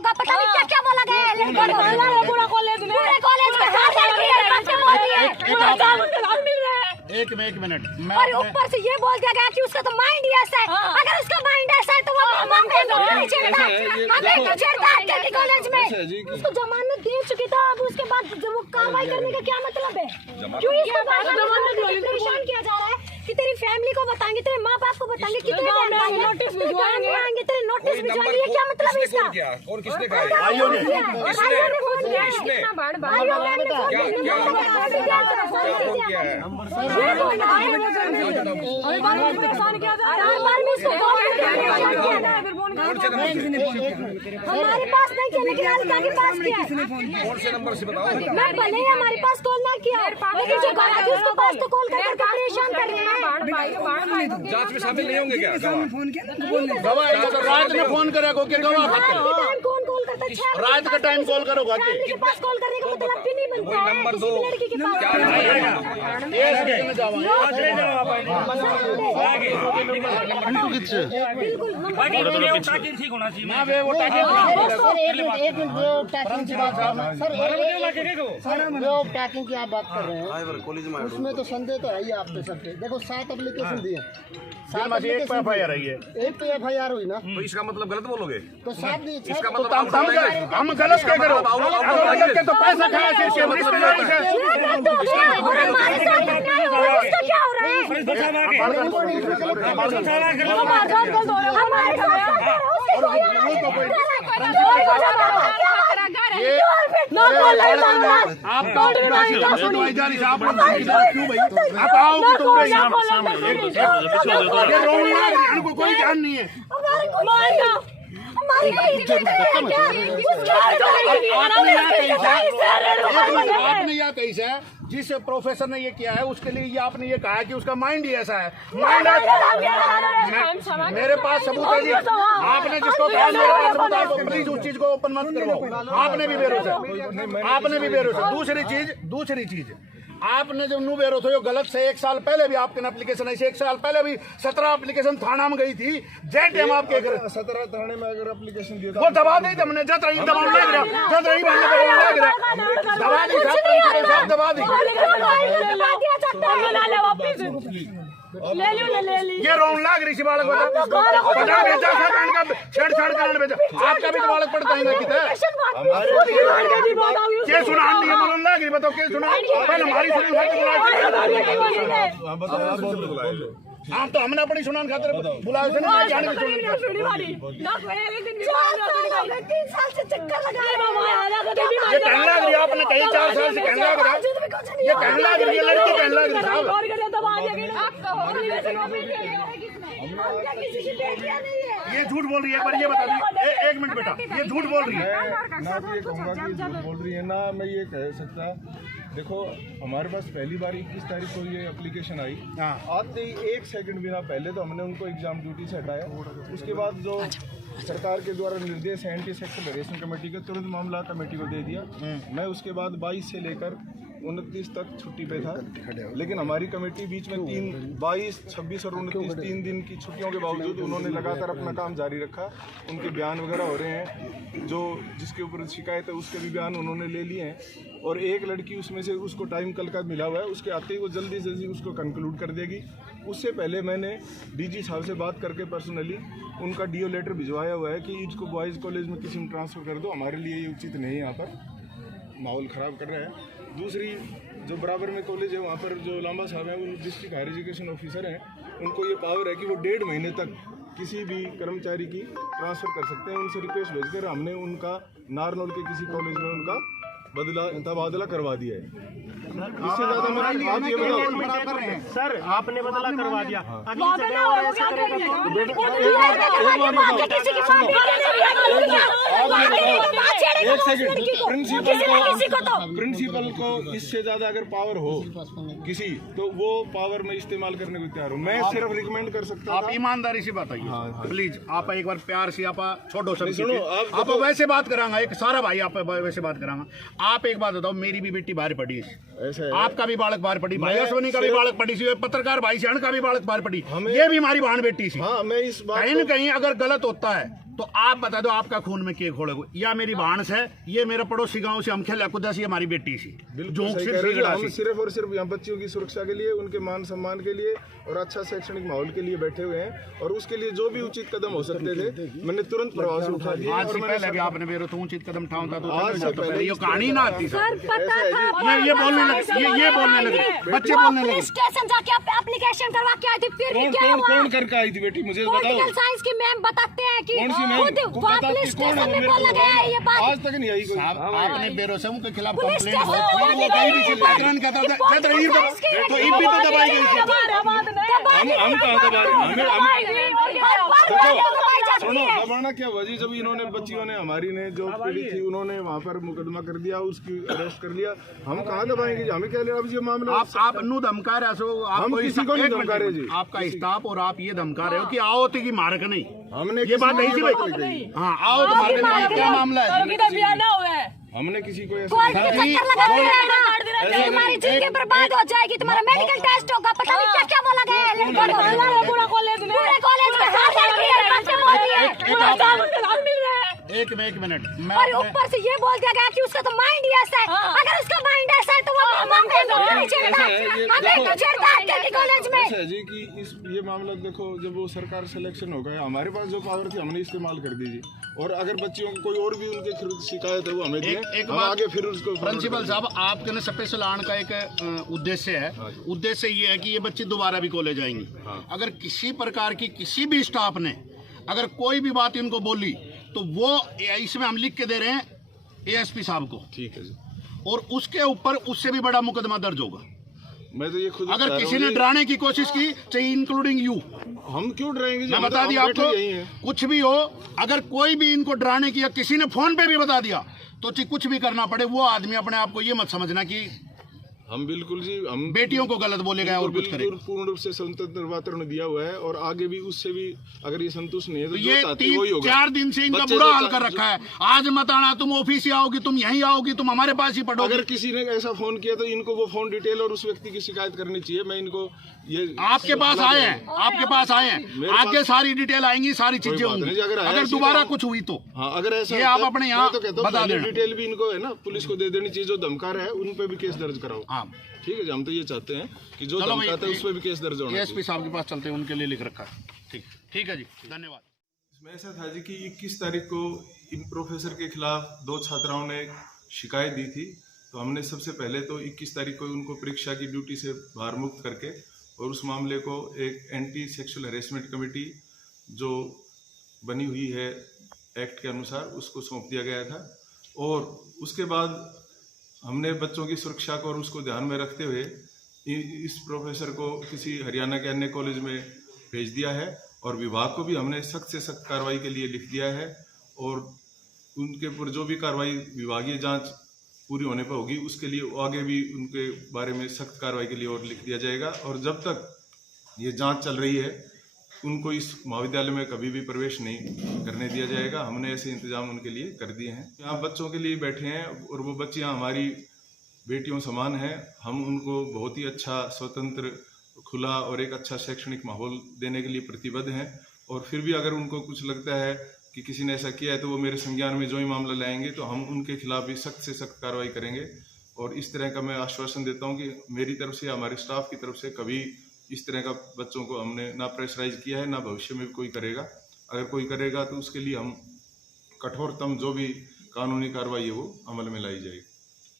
पता नहीं क्या क्या बोला गया है। पूरा कॉलेज में एक मिनट और ऊपर से ये बोल दिया गया कि उसका तो माइंड ही ऐसा है। अगर उसका माइंड ऐसा है तो वो कॉलेज में उसको जमानत दे चुकी था। अब उसके बाद जब वो कार्रवाई करने का क्या मतलब है? क्यों इसको परेशान किया जा रहा है कि तेरी फैमिली को बताएंगे, तेरे माँ बाप को बताएंगे, कितने नोटिस भिजवाएंगे, तेरे नोटिस भिजवाएंगे, क्या मतलब है इसका? और किसने कहा? आइयो ने हमारे पास नहीं किया, लेकिन अलका के पास किया। कौन से नंबर से बताओ? मैं भले ही हमारे पास कॉल ना किया, लेकिन जो गवाह थी उसके पास तो कॉल करके परेशान कर रहे हैं। जांच में शामिल नहीं होंगे क्या? गवाह रात में फोन करेगा कि गवाह कौन कॉल करता है? रात का टाइम कॉल करोगा के पास कॉल करने का मतलब भी नहीं बनता है। नंबर किसी दो। भी लड़की के पास टैकिंग की आप बात कर रहे हैं, उसमें तो संदेह तो है ही आप पे सबके। देखो 7 एप्लीकेशन दिए, 7 एक पे FIR आई है, एक पे FIR हुई ना, तो इसका मतलब गलत बोलोगे? तो 7 दिए। इसका तो मतलब हम गलत क्या करो? तो पैसा खाया से क्या हो रहा है? कोई ध्यान नहीं है। आपने यह कैसा है, जिस प्रोफेसर ने ये किया है उसके लिए ये आपने ये कहा है कि उसका माइंड ही ऐसा है। माइंड मेरे पास सबूत है जी। आपने जिसको कहा मेरे पास सबूत है, प्लीज उस चीज को ओपन मत करवाओ। आपने भी बेरोस है। दूसरी चीज आपने जब नु बेरोस हो गलत से 1 साल पहले भी आपके एप्लीकेशन ऐसे 1 साल पहले भी 17 एप्लीकेशन थाना में गई थी। जेट टाइम आपके 17 थाने में अगर एप्लीकेशन दिया वो दबा दी हमने जत रही दबा लग रहा दबा दी साहब दबा दी। ये रोन लाग रही बालक बता भेजा का छेड़छाड़ करने भेजा। आपका भी तो बालक पड़ता है कितना के सुना नहीं है लाग रही बताओ के सुना पहले हमारी सुनी। हाँ तो हमने अपनी सुनान खातिर बुलाए थे ना। 3 साल से चक्कर लगा ये कहने लग रही आपने कही 4 साल से कहने लग रहा ये कहने लग रही है लड़की कहने लग रही साहब। ये झूठ बोल रही है। एक बार ये बता दी 1 मिनट बेटा, ये झूठ बोल रही है। ना तो ये कहूँगा कि झूठ बोल रही है, ना मैं ये कह सकता। देखो हमारे पास पहली बार 21 तारीख को ये एप्लीकेशन आई। आते ही 1 सेकंड बिना पहले तो हमने उनको एग्जाम ड्यूटी से हटाया। उसके बाद जो सरकार के द्वारा निर्देश है एंटी सेक्सुअल हरेसमेंट कमेटी का, तुरंत मामला कमेटी को दे दिया। मैं उसके बाद 22 से लेकर 29 तक छुट्टी पे था, लेकिन हमारी कमेटी बीच में 22, 26 और 29 3 दिन की छुट्टियों के बावजूद उन्होंने लगातार अपना काम जारी रखा। उनके बयान वगैरह हो रहे हैं, जो जिसके ऊपर शिकायत है उसके भी बयान उन्होंने ले लिए हैं। और एक लड़की उसमें से उसको टाइम कल का मिला हुआ है, उसके आते ही वो जल्दी से उसको कंक्लूड कर देगी। उससे पहले मैंने डीजी साहब से बात करके पर्सनली उनका DO लेटर भिजवाया हुआ है कि इसको बॉयज़ कॉलेज में किसी में ट्रांसफ़र कर दो, हमारे लिए ये उचित नहीं है, यहाँ पर माहौल ख़राब कर रहा है। दूसरी जो बराबर में कॉलेज है वहाँ पर जो लांबा साहब हैं वो डिस्ट्रिक्ट हायर एजुकेशन ऑफिसर हैं, उनको ये पावर है कि वो 1.5 महीने तक किसी भी कर्मचारी की ट्रांसफ़र कर सकते हैं। उनसे रिक्वेस्ट भेजकर हमने उनका नारनौल के किसी कॉलेज में उनका तबादला करवा दिया है। इससे ज़्यादा मैं आप ये बताओ सर आपने बदला करवा दिया, प्रिंसिपल को इससे ज्यादा अगर पावर हो किसी तो वो पावर में इस्तेमाल करने को तैयार हूँ। मैं सिर्फ रिकमेंड कर सकता हूँ। आप ईमानदारी से बताइए प्लीज। आप एक बार प्यार से आप छोड़ो सब सुनो, आप वैसे बात करांगा एक सारा भाई आप वैसे बात करांगा। आप एक बात बताओ, मेरी भी बेटी बाहर पड़ी है, आपका भी बालक बाहर पड़ी, भाई अश्वनी का भी बालक पड़ी, पत्रकार भाई शरण का भी बालक बाहर पड़ी, ये भी हमारी बहन बेटी थी। हाँ, मैं इस बात कहीं न कहीं अगर गलत होता है तो आप बता दो आपका खून में के खोड़े या मेरी भाणस है, ये मेरा पड़ोसी गांव से अमखेल कुदासी हमारी बेटी सी बिल्कुल सही कह रहे हो। हम सिर्फ और सिर्फ यहाँ बच्चियों की सुरक्षा के लिए, उनके मान सम्मान के लिए और अच्छा शैक्षणिक माहौल के लिए बैठे हुए हैं, और उसके लिए जो भी उचित कदम हो सकते थे मैंने तुरंत प्रभाव से उठा दिया। आज से पहले भी आपने मेरे तो उचित कदम उठाऊंगा तो ये कहानी ना आती सर पता था ये बोलने लगे, ये बोलने लगे, बच्चे बोलने लगे। स्टेशन जाके आप एप्लीकेशन करवा के आई थी, फिर भी क्या हुआ? कौन करके आई थी बेटी, मुझे बताओ। पॉलिटिकल साइंस की मैम बताते हैं कि कौन सी मैम? खुद पुलिस स्टेशन में बोला गया है ये बात। आज तक नहीं आई कोई। आपने बेरोसम के खिलाफ पुलिस कंप्लेंट स्टेशन में बोली गई है ये बात। तो ईद भी तो दबाई गई थी। हम कहाँ दबा रहे हैं? सुनो, दबाना क्या वजह, जब इन्होंने बच्चियों ने हमारी ने जो पीड़ित थी उन्होंने वहाँ पर मुकदमा कर दिया, उसकी अरेस्ट कर लिया, हम कहाँ दबाएंगे? हमें क्या अब ये मामला आप नु धमका रहे हो, हम किसी को नहीं धमका रहे जी। आपका स्टाफ और आप ये धमका रहे हो कि आओ तो की मारक नहीं, हमने ये बात नहीं थी भाई। हाँ आओ तो मारक नहीं, क्या मामला है? हमने किसी को कोर्ट के चक्कर लगाते हैं, तुम्हारी जिंदगी बर्बाद हो जाएगी, तुम्हारा मेडिकल टेस्ट होगा, पता नहीं क्या क्या बोला गया है पूरे कॉलेज में बच्चे बोलती है। एक मिनट और ऊपर से ये बोल दिया गया कि उसका तो माइंड ही ऐसा है, अगर उसका माइंड ऐसा है तो वो कॉलेज में ऐसा है जी कि इस ये मामला देखो, जब वो सरकार सिलेक्शन हो गया, हमारे पास जो पावर थी हमने इस्तेमाल कर दी जी, और अगर बच्चियों को कोई और भी उनके शिकायत है वो हमें एक हम आगे फिर उसको प्रिंसिपल साहब आपके ना स्पेशल आने का एक उद्देश्य है। उद्देश्य ये है कि ये बच्चे दोबारा भी कॉलेज आएंगे। अगर किसी प्रकार की किसी भी स्टाफ ने अगर कोई भी बात इनको बोली तो वो इसमें हम लिख के दे रहे हैं एएसपी साहब को, ठीक है जी, और उसके ऊपर उससे भी बड़ा मुकदमा दर्ज होगा। मैं तो ये खुद अगर किसी ने डराने की कोशिश की, चाहे इंक्लूडिंग यू, हम क्यों डराएंगे? मैं बता दिया आपको, कुछ भी हो, अगर कोई भी इनको डराने की या किसी ने फोन पे भी बता दिया तो कुछ भी करना पड़े, वो आदमी अपने आप को ये मत समझना कि हम बिल्कुल जी, हम बेटियों को गलत बोले गए और कुछ करें। पूर्ण रूप से स्वतंत्र वातावरण दिया हुआ है, और आगे भी उससे भी अगर ये संतुष्ट नहीं है तो ये जो चाहते वही होगा। 4 दिन से इनका बुरा हाल कर रखा है। आज मत आना, तुम ऑफिस ही आओगी, तुम यहीं आओगी, तुम हमारे पास ही पढ़ोगे। अगर किसी ने ऐसा फोन किया तो इनको वो फोन डिटेल और उस व्यक्ति की शिकायत करनी चाहिए। मैं इनको ये आपके पास आए हैं, आपके पास आए हैं, आगे सारी डिटेल आएंगी, सारी चीजें होंगी। अगर दोबारा कुछ हुई तो हाँ, अगर ऐसा ये आप अपने यहाँ बता देना। डिटेल भी इनको है ना, पुलिस को दे देनी चाहिए। जो धमका रहा है उन पे भी केस दर्ज कराओ। हाँ ठीक है जी, हम तो ये चाहते हैं कि जो धमकाता है उस पे भी केस दर्ज होना चाहिए। एएसपी साहब के पास चलते हैं, उनके लिए लिख रखा है। ठीक है जी, धन्यवाद। इसमें ऐसा था जी कि 21 तारीख को इन प्रोफेसर के खिलाफ 2 छात्राओं ने शिकायत दी थी। तो हमने सबसे पहले तो 21 तारीख को उनको परीक्षा की ड्यूटी से बाहर मुक्त करके और उस मामले को एक एंटी सेक्सुअल हैरेसमेंट कमेटी जो बनी हुई है एक्ट के अनुसार उसको सौंप दिया गया था। और उसके बाद हमने बच्चों की सुरक्षा को और उसको ध्यान में रखते हुए इस प्रोफेसर को किसी हरियाणा के अन्य कॉलेज में भेज दिया है, और विभाग को भी हमने सख्त से सख्त कार्रवाई के लिए लिख दिया है, और उनके ऊपर जो भी कार्रवाई विभागीय जांच पूरी होने पर होगी उसके लिए आगे भी उनके बारे में सख्त कार्रवाई के लिए और लिख दिया जाएगा। और जब तक ये जांच चल रही है उनको इस महाविद्यालय में कभी भी प्रवेश नहीं करने दिया जाएगा। हमने ऐसे इंतजाम उनके लिए कर दिए हैं। यहाँ बच्चों के लिए बैठे हैं और वो बच्चियाँ हमारी बेटियों समान हैं। हम उनको बहुत ही अच्छा स्वतंत्र, खुला और एक अच्छा शैक्षणिक माहौल देने के लिए प्रतिबद्ध हैं। और फिर भी अगर उनको कुछ लगता है कि किसी ने ऐसा किया है तो वो मेरे संज्ञान में जो ही मामला लाएंगे तो हम उनके खिलाफ भी सख्त से सख्त कार्रवाई करेंगे। और इस तरह का मैं आश्वासन देता हूँ कि मेरी तरफ से, हमारे स्टाफ की तरफ से कभी इस तरह का बच्चों को हमने ना प्रेशराइज किया है, ना भविष्य में भी कोई करेगा। अगर कोई करेगा तो उसके लिए हम कठोरतम जो भी कानूनी कार्रवाई है वो अमल में लाई जाएगी।